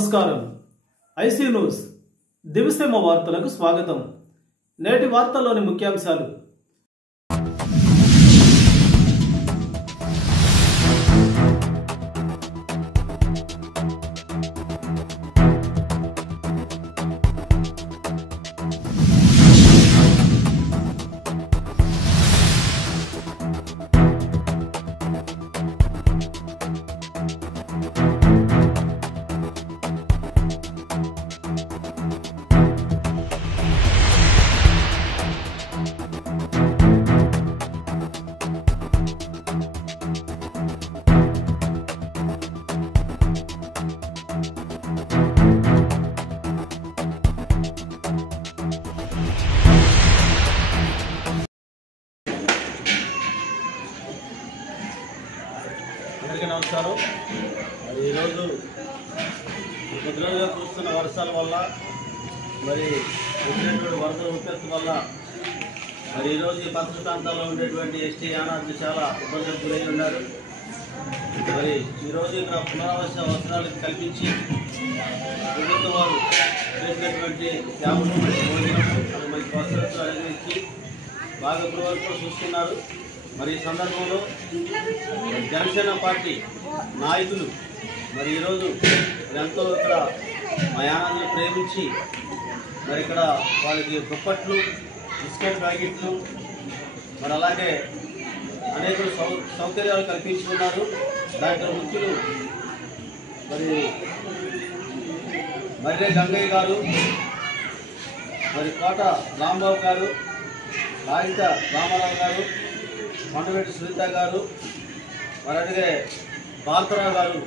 నమస్కారం. IC news దివిసేమ వార్తలకు స్వాగతం. నేటి వార్తల్లోని ముఖ్యాంశాలు. అందరికీ నమస్కారం. మరి ఈరోజు కొద్ది రోజులుగా కురుస్తున్న వర్షాల వల్ల మరి వచ్చినటువంటి వరదల ఉత్పత్తి వల్ల మరి ఈరోజు ఈ పచ్చని ప్రాంతాల్లో ఉండేటువంటి ఎస్టీ యానాదులు చాలా ఇబ్బందులు గురై ఉన్నారు. మరి ఈరోజు ఇక్కడ పునరావాస అవసరాలకు కల్పించి ప్రభుత్వం వారు చేసినటువంటి క్యాంపులు భోజనం మంచి వసతులు అనేది ఇచ్చి బాగా వరకు చూస్తున్నారు. మరి ఈ సందర్భంలో జనసేన పార్టీ నాయకులు మరి ఈరోజు ఎంతో ఇక్కడ మా యానాదులు ప్రేమించి మరి ఇక్కడ వాళ్ళకి దుప్పట్లు, బిస్కెట్ ప్యాకెట్లు మరి అలాగే అనేక సౌకర్యాలు కల్పించుకున్నారు. దాంట్లో ముఖ్యులు మరి మర్రే గంగయ్య గారు, మరి కోట రాంబాబు గారు, కాగిత రామారావు గారు, కొండవెట్టి సునీత గారు, మరి అలాగే భారతరావు గారు